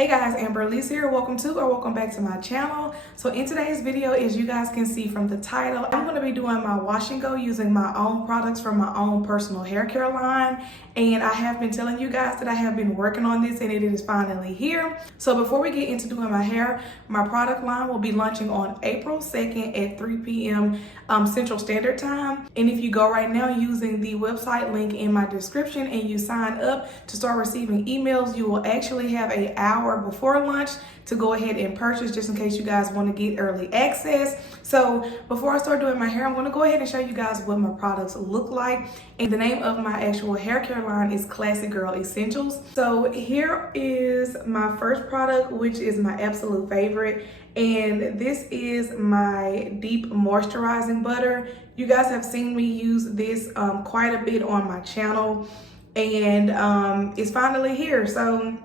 Hey guys, amberalycee here. Welcome back to my channel. So in today's video, as you guys can see from the title, I'm going to be doing my wash and go using my own products from my own personal hair care line. And I have been telling you guys that I have been working on this and it is finally here. So before we get into doing my hair, my product line will be launching on April 2nd at 3 p.m. Central Standard Time. And if you go right now using the website link in my description and you sign up to start receiving emails, you will actually have an hour before lunch to go ahead and purchase, just in case you guys want to get early access. So before I start doing my hair, I'm going to go ahead and show you guys what my products look like. And the name of my actual hair care line is Classic Girl Essentials. So here is my first product, which is my absolute favorite. And this is my deep moisturizing butter. You guys have seen me use this quite a bit on my channel, and it's finally here. So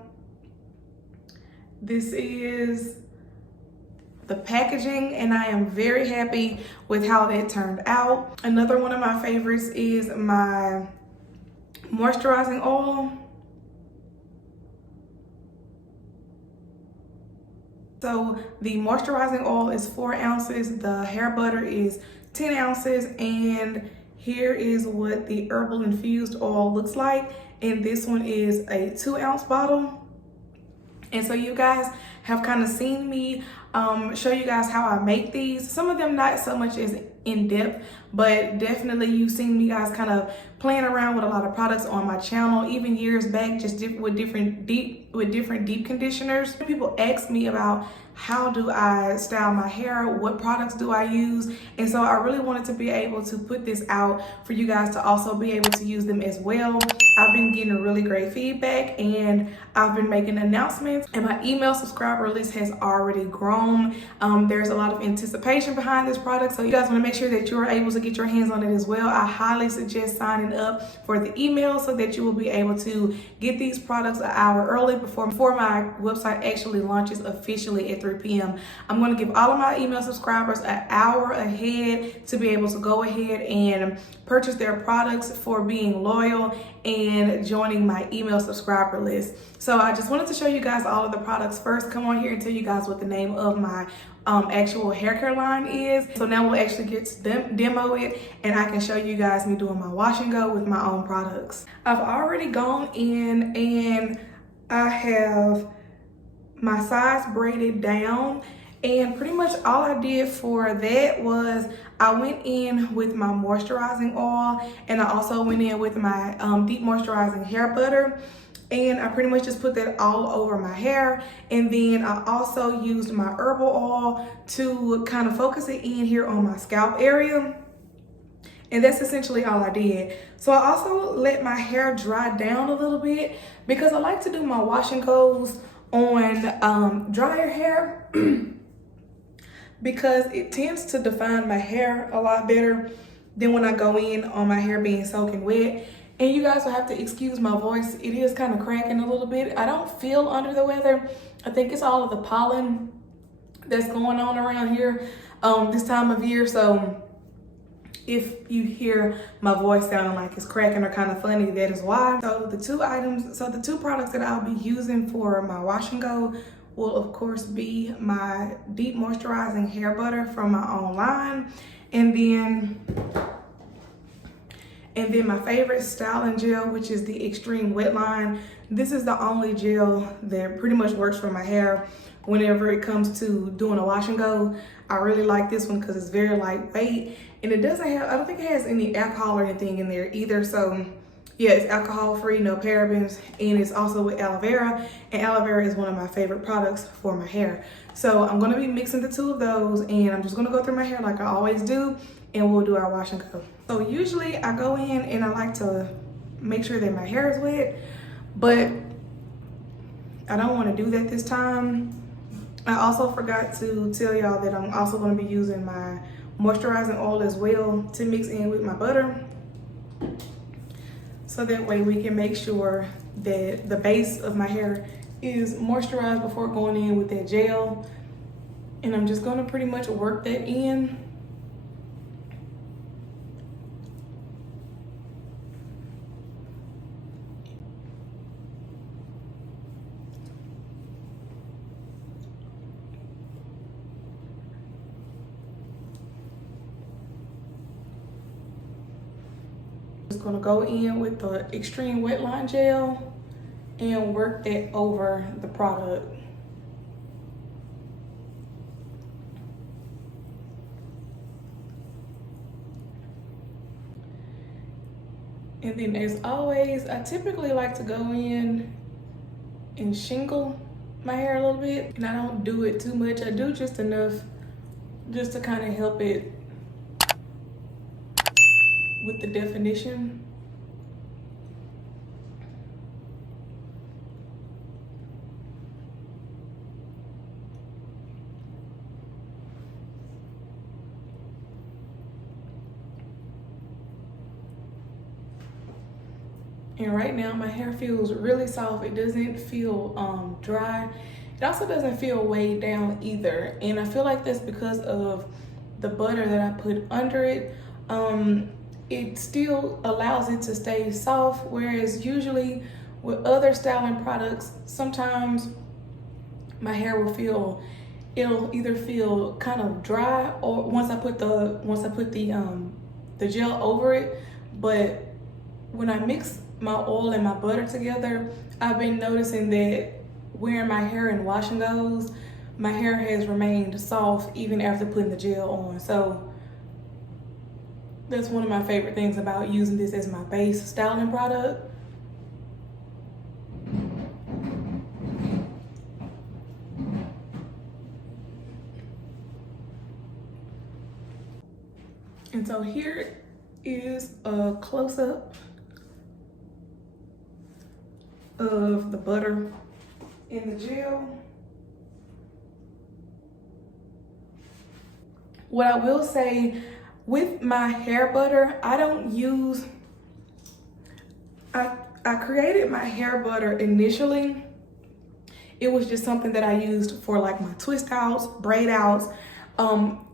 this is the packaging and I am very happy with how that turned out. Another one of my favorites is my moisturizing oil. So the moisturizing oil is 4 ounces, the hair butter is 10 ounces, and here is what the herbal infused oil looks like. And this one is a 2-ounce bottle. And so you guys have kind of seen me show you guys how I make these. Some of them not so much as in depth, but definitely you've seen me guys kind of playing around with a lot of products on my channel, even years back, just with different deep conditioners. People ask me about how do I style my hair, what products do I use, and so I really wanted to be able to put this out for you guys to also be able to use them as well. I've been getting really great feedback and I've been making announcements, and my email subscriber list has already grown. There's a lot of anticipation behind this product, so you guys want to make sure that you're able to get your hands on it as well. I highly suggest signing up for the email so that you will be able to get these products an hour early before my website actually launches officially at 3 p.m. I'm going to give all of my email subscribers an hour ahead to be able to go ahead and purchase their products for being loyal and joining my email subscriber list. So I just wanted to show you guys all of the products first, come on here and tell you guys what the name of my actual hair care line is. So now we'll actually get to demo it and I can show you guys me doing my wash and go with my own products. I've already gone in and I have my sides braided down, and pretty much all I did for that was I went in with my moisturizing oil, and I also went in with my deep moisturizing hair butter, and I pretty much just put that all over my hair. And then I also used my herbal oil to kind of focus it in here on my scalp area. And that's essentially all I did. So I also let my hair dry down a little bit because I like to do my wash and goes on drier hair because it tends to define my hair a lot better than when I go in on my hair being soaking wet. And you guys will have to excuse my voice. It is kind of cracking a little bit. I don't feel under the weather. I think it's all of the pollen that's going on around here this time of year. So if you hear my voice sounding like it's cracking or kind of funny, that is why. So the two products that I'll be using for my wash and go will of course be my deep moisturizing hair butter from my own line, and then my favorite styling gel, which is the Extreme Wet line. This is the only gel that pretty much works for my hair whenever it comes to doing a wash and go. I really like this one because it's very lightweight, and it doesn't have, I don't think it has any alcohol or anything in there either. So yeah, it's alcohol free, no parabens, and it's also with aloe vera, and aloe vera is one of my favorite products for my hair. So I'm gonna be mixing the two of those, and I'm just gonna go through my hair like I always do, and we'll do our wash and go. So usually I go in and I like to make sure that my hair is wet, but I don't want to do that this time. I also forgot to tell y'all that I'm also going to be using my moisturizing oil as well to mix in with my butter. So that way we can make sure that the base of my hair is moisturized before going in with that gel. And I'm just going to pretty much work that in. Just gonna go in with the extreme wet line gel and work that over the product. And then as always, I typically like to go in and shingle my hair a little bit. And I don't do it too much. I do just enough just to kind of help it with the definition. And right now my hair feels really soft. It doesn't feel dry. It also doesn't feel weighed down either. And I feel like that's because of the butter that I put under it. It still allows it to stay soft, whereas usually with other styling products, sometimes my hair will feel, it'll either feel kind of dry or once I put the gel over it. But when I mix my oil and my butter together, I've been noticing that wearing my hair in wash and goes, my hair has remained soft even after putting the gel on. So that's one of my favorite things about using this as my base styling product. And so here is a close-up of the butter in the gel. What I will say with my hair butter, I don't use, I created my hair butter initially. It was just something that I used for like my twist outs, braid outs,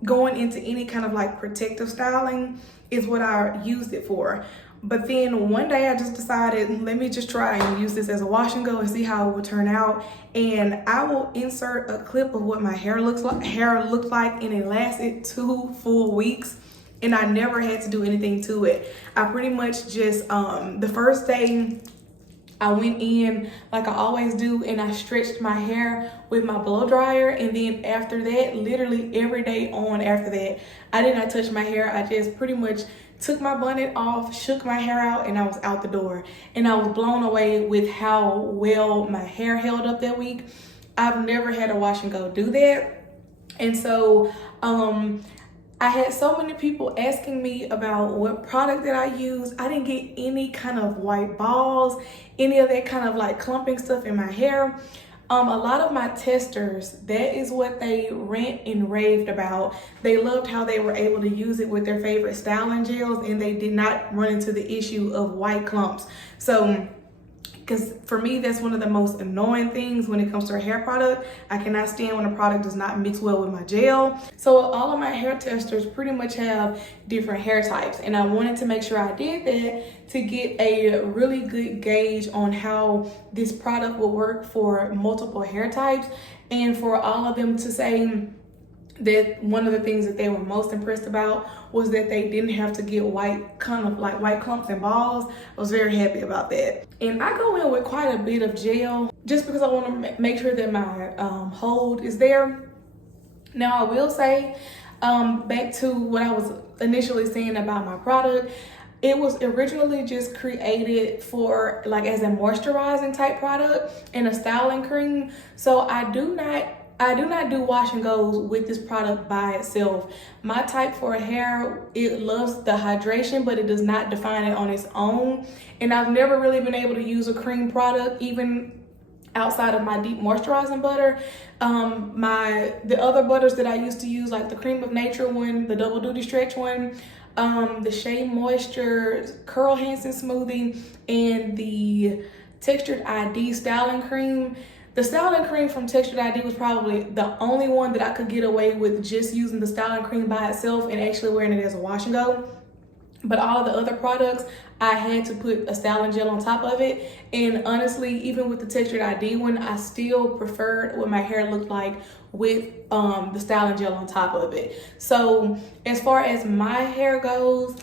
going into any kind of like protective styling is what I used it for. But then one day I just decided, let me just try and use this as a wash and go and see how it would turn out. And I will insert a clip of what my hair looked like, and it lasted 2 full weeks. And I never had to do anything to it. I pretty much just, the first day I went in like I always do and I stretched my hair with my blow dryer. And then after that, literally every day on after that, I did not touch my hair. I just pretty much took my bonnet off, shook my hair out, and I was out the door. And I was blown away with how well my hair held up that week. I've never had a wash and go do that. And so I had so many people asking me about what product that I use. I didn't get any kind of white balls, any of that kind of like clumping stuff in my hair. A lot of my testers, that is what they rant and raved about. They loved how they were able to use it with their favorite styling gels and they did not run into the issue of white clumps. So, because for me, that's one of the most annoying things when it comes to a hair product. I cannot stand when a product does not mix well with my gel. So all of my hair testers pretty much have different hair types. And I wanted to make sure I did that to get a really good gauge on how this product will work for multiple hair types. And for all of them to say that one of the things that they were most impressed about was that they didn't have to get white clumps and balls. I was very happy about that. And I go in with quite a bit of gel just because I want to make sure that my hold is there. Now I will say, back to what I was initially saying about my product, it was originally just created for like as a moisturizing type product and a styling cream. So I do not do wash and goes with this product by itself. My type for hair, it loves the hydration, but it does not define it on its own. And I've never really been able to use a cream product, even outside of my deep moisturizing butter. The other butters that I used to use, like the Cream of Nature one, the Double Duty Stretch one, the Shea Moisture Curl Hansen Smoothie, and the Textured ID Styling Cream. The styling cream from Textured ID was probably the only one that I could get away with just using the styling cream by itself and actually wearing it as a wash and go. But all of the other products, I had to put a styling gel on top of it. And honestly, even with the Textured ID one, I still preferred what my hair looked like with the styling gel on top of it. So as far as my hair goes,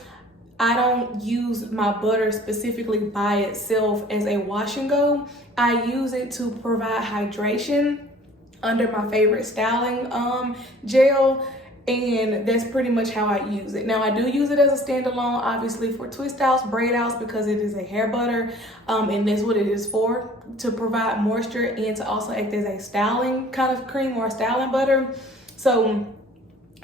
I don't use my butter specifically by itself as a wash and go. I use it to provide hydration under my favorite styling gel, and that's pretty much how I use it. Now I do use it as a standalone, obviously, for twist outs, braid outs, because it is a hair butter, and that's what it is for, to provide moisture and to also act as a styling kind of cream or a styling butter. So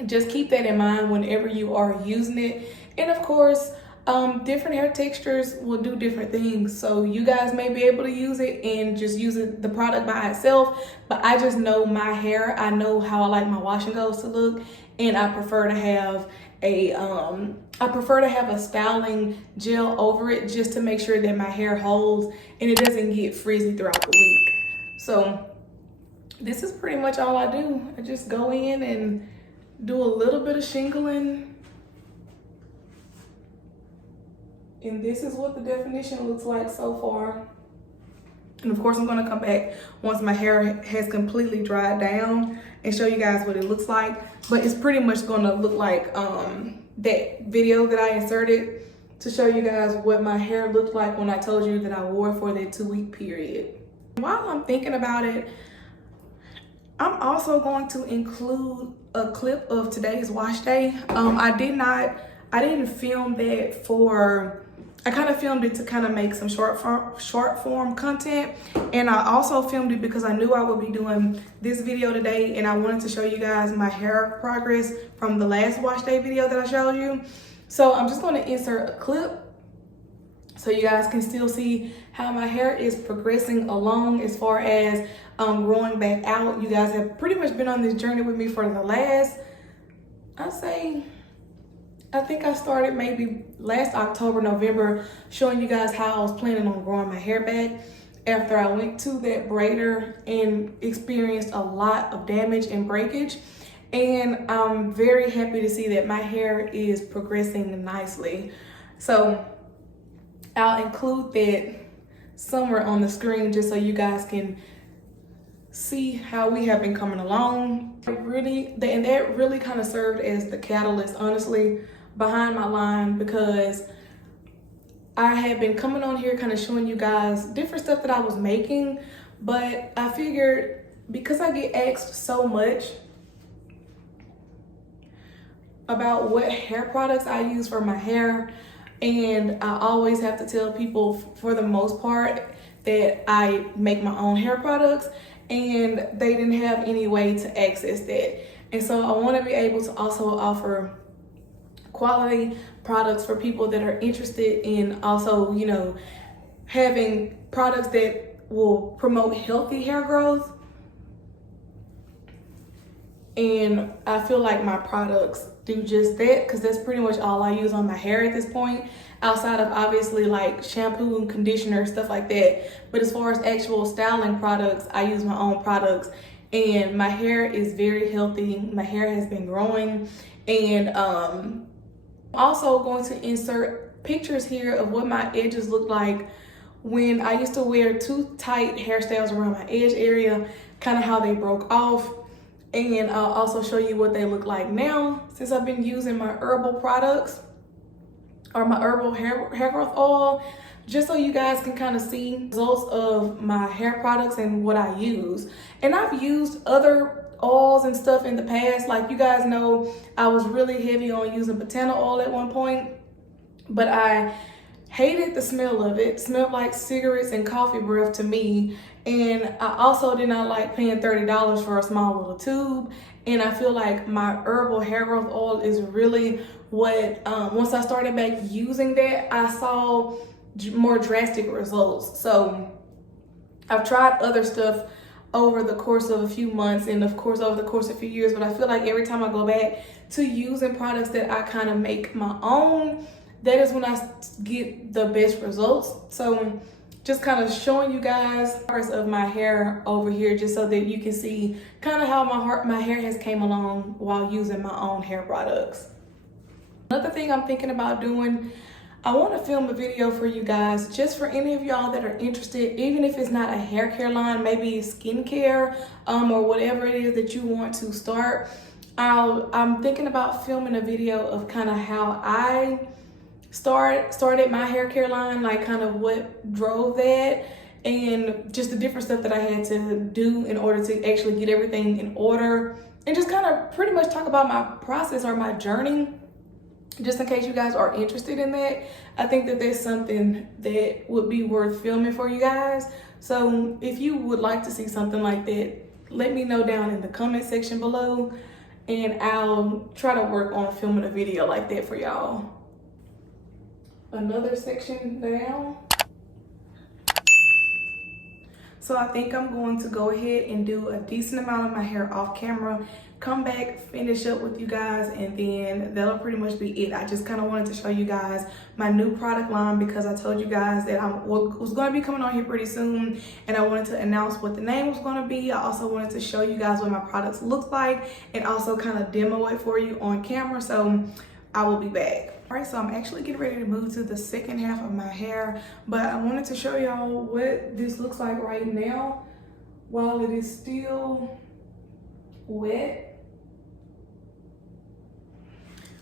just keep that in mind whenever you are using it. And of course, different hair textures will do different things. So you guys may be able to use it and just use the product by itself. But I just know my hair. I know how I like my wash and goes to look, and I prefer to have a styling gel over it, just to make sure that my hair holds and it doesn't get frizzy throughout the week. So this is pretty much all I do. I just go in and do a little bit of shingling. And this is what the definition looks like so far. And of course, I'm gonna come back once my hair has completely dried down and show you guys what it looks like. But it's pretty much gonna look like that video that I inserted to show you guys what my hair looked like when I told you that I wore it for that 2-week period. While I'm thinking about it, I'm also going to include a clip of today's wash day. I didn't film that I kind of filmed it to kind of make some short form content, and I also filmed it because I knew I would be doing this video today, and I wanted to show you guys my hair progress from the last wash day video that I showed you. So I'm just going to insert a clip so you guys can still see how my hair is progressing along as far as growing back out. You guys have pretty much been on this journey with me for the last, I think I started maybe last October, November, showing you guys how I was planning on growing my hair back after I went to that braider and experienced a lot of damage and breakage. And I'm very happy to see that my hair is progressing nicely. So I'll include that somewhere on the screen just so you guys can see how we have been coming along. And that really kind of served as the catalyst, honestly, behind my line, because I had been coming on here kind of showing you guys different stuff that I was making, but I figured because I get asked so much about what hair products I use for my hair, and I always have to tell people, for the most part, that I make my own hair products, and they didn't have any way to access that. And so I want to be able to also offer quality products for people that are interested in also, you know, having products that will promote healthy hair growth. And I feel like my products do just that, because that's pretty much all I use on my hair at this point, outside of obviously like shampoo and conditioner, stuff like that. But as far as actual styling products, I use my own products, and my hair is very healthy. My hair has been growing, and I'm also going to insert pictures here of what my edges look like when I used to wear too tight hairstyles around my edge area, kind of how they broke off. And I'll also show you what they look like now, since I've been using my herbal products, or my herbal hair growth oil, just so you guys can kind of see results of my hair products and what I use. And I've used other oils and stuff in the past. Like, you guys know, I was really heavy on using botana oil at one point, but I hated the smell of it. It smelled like cigarettes and coffee breath to me. And I also did not like paying $30 for a small little tube. And I feel like my herbal hair growth oil is really what, once I started back using that, I saw more drastic results. So I've tried other stuff over the course of a few months, and of course over the course of a few years, but I feel like every time I go back to using products that I kind of make my own, that is when I get the best results. So just kind of showing you guys parts of my hair over here, just so that you can see kind of how my hair has came along while using my own hair products. Another thing I'm thinking about doing, I want to film a video for you guys, just for any of y'all that are interested, even if it's not a hair care line, maybe skincare, or whatever it is that you want to start. I'm thinking about filming a video of kind of how I started my hair care line, like kind of what drove that, and just the different stuff that I had to do in order to actually get everything in order, and just kind of pretty much talk about my process or my journey, just in case you guys are interested in that. I think that there's something that would be worth filming for you guys. So if you would like to see something like that, let me know down in the comment section below, and I'll try to work on filming a video like that for y'all. Another section down. So I think I'm going to go ahead and do a decent amount of my hair off camera, come back, finish up with you guys, and then that'll pretty much be it. I just kind of wanted to show you guys my new product line, because I told you guys that I was going to be coming on here pretty soon, and I wanted to announce what the name was going to be. I also wanted to show you guys what my products look like, and also kind of demo it for you on camera. So I will be back. All right, so I'm actually getting ready to move to the second half of my hair, but I wanted to show y'all what this looks like right now while it is still wet.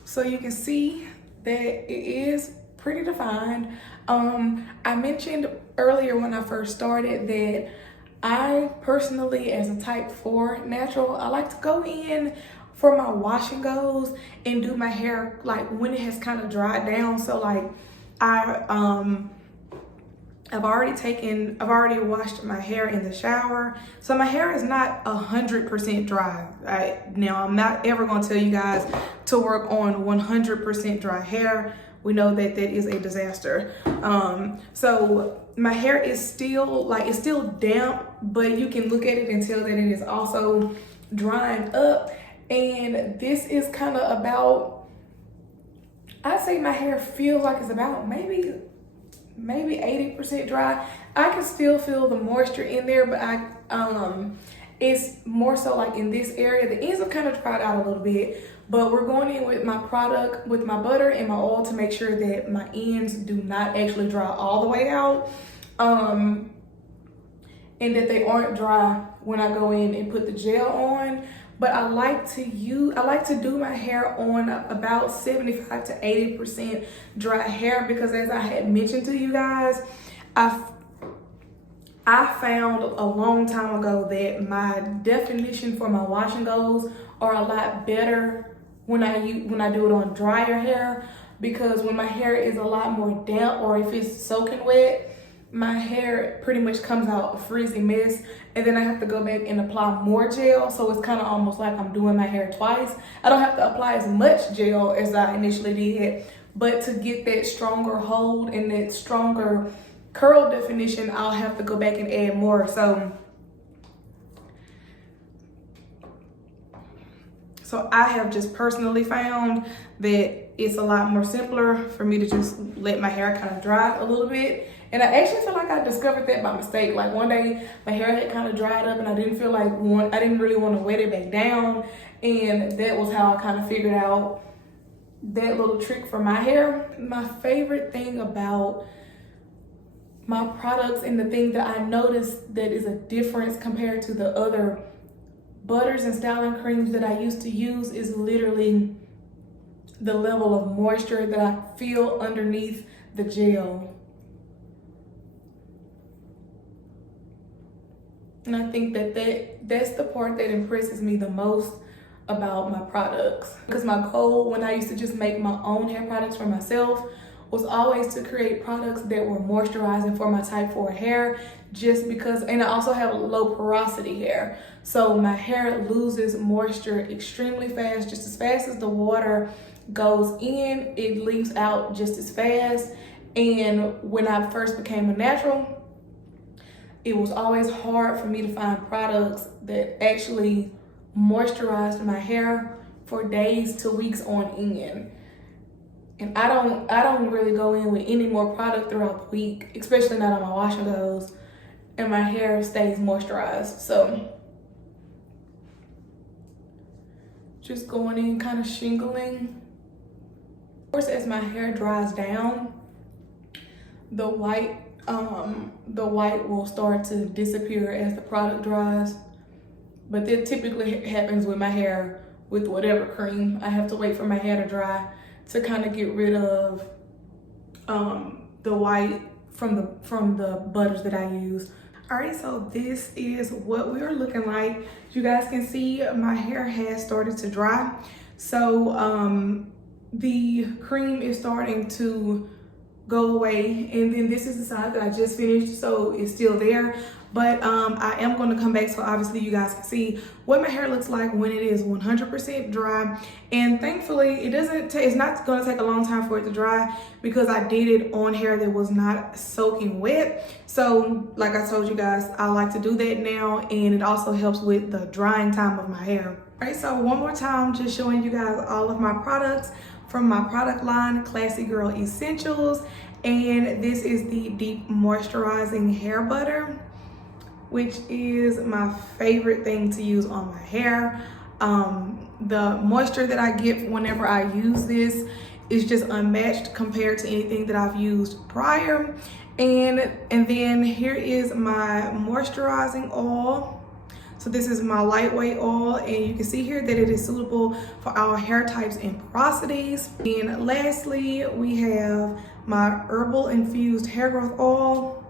So you can see that it is pretty defined. I mentioned earlier when I first started that I personally, as a type 4 natural, I like to go in for my wash and goes and do my hair like when it has kind of dried down. So like I've already washed my hair in the shower, so my hair is not 100% dry. Now I'm not ever going to tell you guys to work on 100% dry hair. We know that that is a disaster. So my hair is still it's still damp, but you can look at it and tell that it is also drying up. And this is kind of about, I'd say my hair feels like it's about maybe 80% dry. I can still feel the moisture in there, but it's more so like in this area. The ends have kind of dried out a little bit, but we're going in with my product, with my butter and my oil, to make sure that my ends do not actually dry all the way out, and that they aren't dry when I go in and put the gel on. But I like to do my hair on about 75 to 80% dry hair, because as I had mentioned to you guys, I found a long time ago that my definition for my wash and goes are a lot better when I do it on drier hair, because when my hair is a lot more damp or if it's soaking wet, my hair pretty much comes out a freezing mess, and then I have to go back and apply more gel. So it's kind of almost like I'm doing my hair twice. I don't have to apply as much gel as I initially did, but to get that stronger hold and that stronger curl definition, I'll have to go back and add more. So I have just personally found that it's a lot more simpler for me to just let my hair kind of dry a little bit. And I actually feel like I discovered that by mistake. Like one day my hair had kind of dried up and I didn't really want to wet it back down. And that was how I kind of figured out that little trick for my hair. My favorite thing about my products, and the thing that I noticed that is a difference compared to the other butters and styling creams that I used to use, is literally the level of moisture that I feel underneath the gel. And I think that's the part that impresses me the most about my products. Because my goal when I used to just make my own hair products for myself was always to create products that were moisturizing for my type 4 hair, just because, and I also have low porosity hair. So my hair loses moisture extremely fast, just as fast as the water goes in, it leaks out just as fast. And when I first became a natural, it was always hard for me to find products that actually moisturized my hair for days to weeks on end. And I don't really go in with any more product throughout the week, especially not on my wash and goes, and my hair stays moisturized. So just going in, kind of shingling. Of course, as my hair dries down, the white will start to disappear as the product dries. But that typically happens with my hair with whatever cream. I have to wait for my hair to dry to kind of get rid of the white from the butters that I use. All right, so this is what we are looking like. You guys can see my hair has started to dry. So the cream is starting to go away, and then this is the side that I just finished, so it's still there. But I am going to come back so obviously you guys can see what my hair looks like when it is 100% dry. And thankfully it's not going to take a long time for it to dry, because I did it on hair that was not soaking wet. So like I told you guys, I like to do that now, and it also helps with the drying time of my hair. All right, so one more time, just showing you guys all of my products from my product line, Classy Girl Essentials. And this is the deep moisturizing hair butter, which is my favorite thing to use on my hair. The moisture that I get whenever I use this is just unmatched compared to anything that I've used prior. And then here is my moisturizing oil. So this is my lightweight oil, and you can see here that it is suitable for our hair types and porosities. And lastly, we have my herbal infused hair growth oil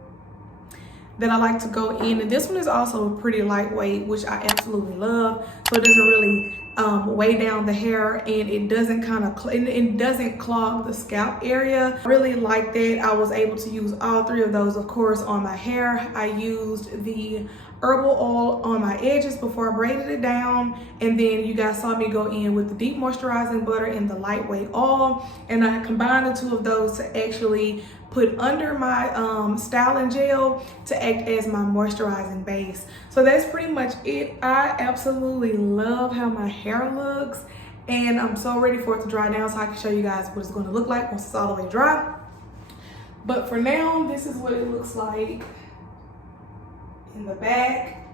that I like to go in. And this one is also pretty lightweight, which I absolutely love. So it doesn't really weigh down the hair, and it doesn't it doesn't clog the scalp area. I really like that. I was able to use all three of those, of course, on my hair. I used the herbal oil on my edges before I braided it down, and then you guys saw me go in with the deep moisturizing butter and the lightweight oil, and I combined the two of those to actually put under my styling gel to act as my moisturizing base. So that's pretty much it. I absolutely love how my hair looks, and I'm so ready for it to dry down so I can show you guys what it's going to look like once it's all the way dry. But for now, this is what it looks like in the back.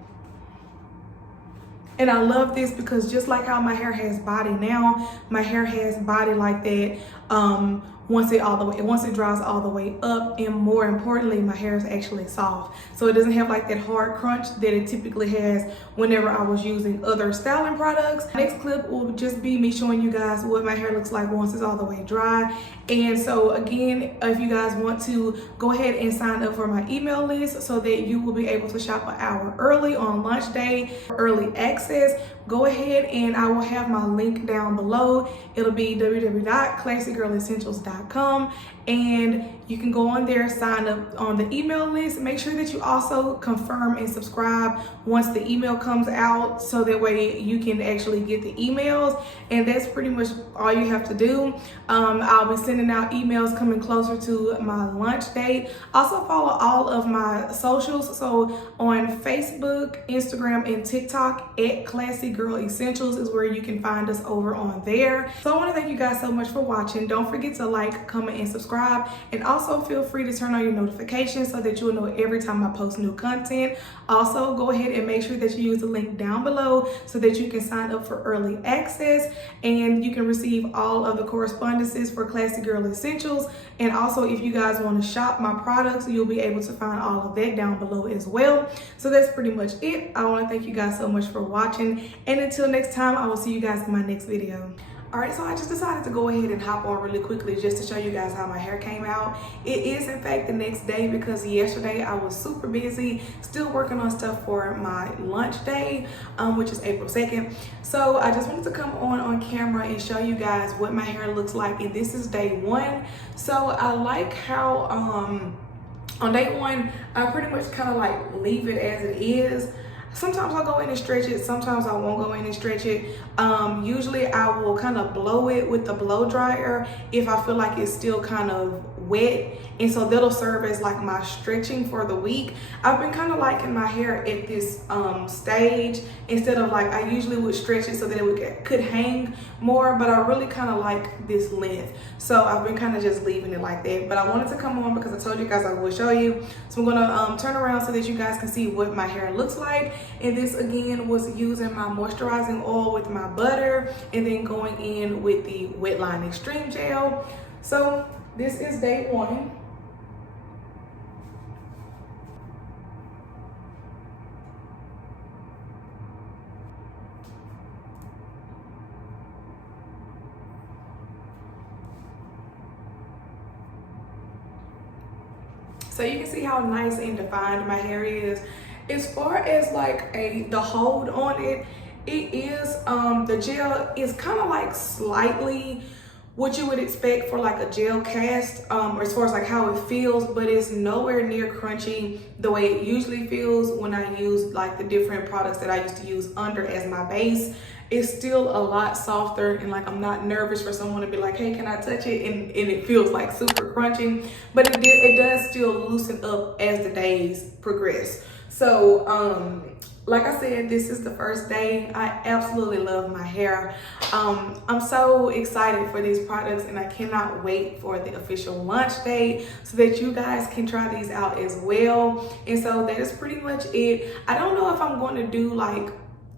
And I love this because just like how my hair has body now, my hair has body like that once it dries all the way up. And more importantly, my hair is actually soft, so it doesn't have like that hard crunch that it typically has whenever I was using other styling products. Next clip will just be me showing you guys what my hair looks like once it's all the way dry. And so again, if you guys want to go ahead and sign up for my email list so that you will be able to shop an hour early on launch day for early access, go ahead and I will have my link down below. It'll be www.classygirlessentials.com, and you can go on there, sign up on the email list. Make sure that you also confirm and subscribe once the email comes out, so that way you can actually get the emails. And that's pretty much all you have to do. I'll be sending out emails coming closer to my launch date. Also follow all of my socials. So on Facebook, Instagram, and TikTok at Classy Girl Essentials is where you can find us over on there. So I want to thank you guys so much for watching. Don't forget to like, comment, and subscribe, and also feel free to turn on your notifications so that you'll know every time I post new content. Also, go ahead and make sure that you use the link down below so that you can sign up for early access, and you can receive all of the correspondences for Classy Girl Essentials. And also, if you guys want to shop my products, you'll be able to find all of that down below as well. So that's pretty much it. I want to thank you guys so much for watching, and until next time, I will see you guys in my next video. All right, so I just decided to go ahead and hop on really quickly just to show you guys how my hair came out. It is in fact the next day, because yesterday I was super busy still working on stuff for my lunch day, which is April 2nd. So I just wanted to come on camera and show you guys what my hair looks like, and this is day one. So I like how on day one I pretty much kind of like leave it as it is. Sometimes I'll go in and stretch it, sometimes I won't go in and stretch it. Usually I will kind of blow it with the blow dryer if I feel like it's still kind of wet, and so that'll serve as like my stretching for the week. I've been kind of liking my hair at this stage, instead of like I usually would stretch it so that it could hang more, but I really kind of like this length, so I've been kind of just leaving it like that. But I wanted to come on because I told you guys I would show you, so I'm gonna turn around so that you guys can see what my hair looks like. And this again was using my moisturizing oil with my butter, and then going in with the Wetline Extreme Gel. So this is day one. So you can see how nice and defined my hair is. As far as like the hold on it, it is the gel is kind of like slightly what you would expect for like a gel cast, or as far as like how it feels, but it's nowhere near crunchy the way it usually feels when I use like the different products that I used to use under as my base. It's still a lot softer, and like I'm not nervous for someone to be like, hey, can I touch it? And it feels like super crunchy, but it does still loosen up as the days progress. So like I said, this is the first day. I absolutely love my hair. I'm so excited for these products, and I cannot wait for the official launch date so that you guys can try these out as well. And so that is pretty much it. I don't know if I'm going to do like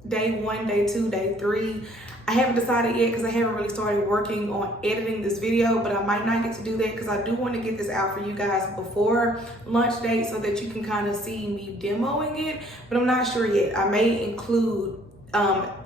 day 1, day 2, day 3. I haven't decided yet because I haven't really started working on editing this video, but I might not get to do that because I do want to get this out for you guys before launch date so that you can kind of see me demoing it, but I'm not sure yet. I may include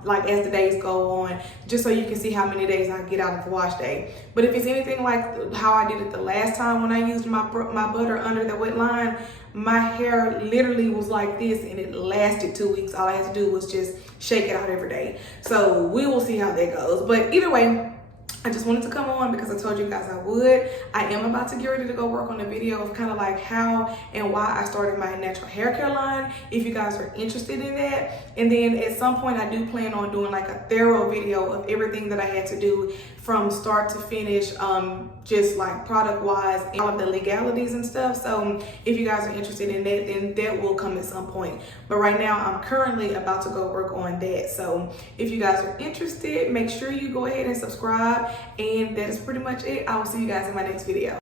like as the days go on, just so you can see how many days I get out of the wash day. But if it's anything like how I did it the last time when I used my butter under the wet line, my hair literally was like this and it lasted 2 weeks. All I had to do was just shake it out every day. So we will see how that goes. But either way, I just wanted to come on because I told you guys I would. I am about to get ready to go work on a video of kind of like how and why I started my natural hair care line, if you guys are interested in that. And then at some point I do plan on doing like a thorough video of everything that I had to do from start to finish, just like product wise and all of the legalities and stuff. So if you guys are interested in that, then that will come at some point. But right now I'm currently about to go work on that. So if you guys are interested, make sure you go ahead and subscribe. And that is pretty much it. I will see you guys in my next video.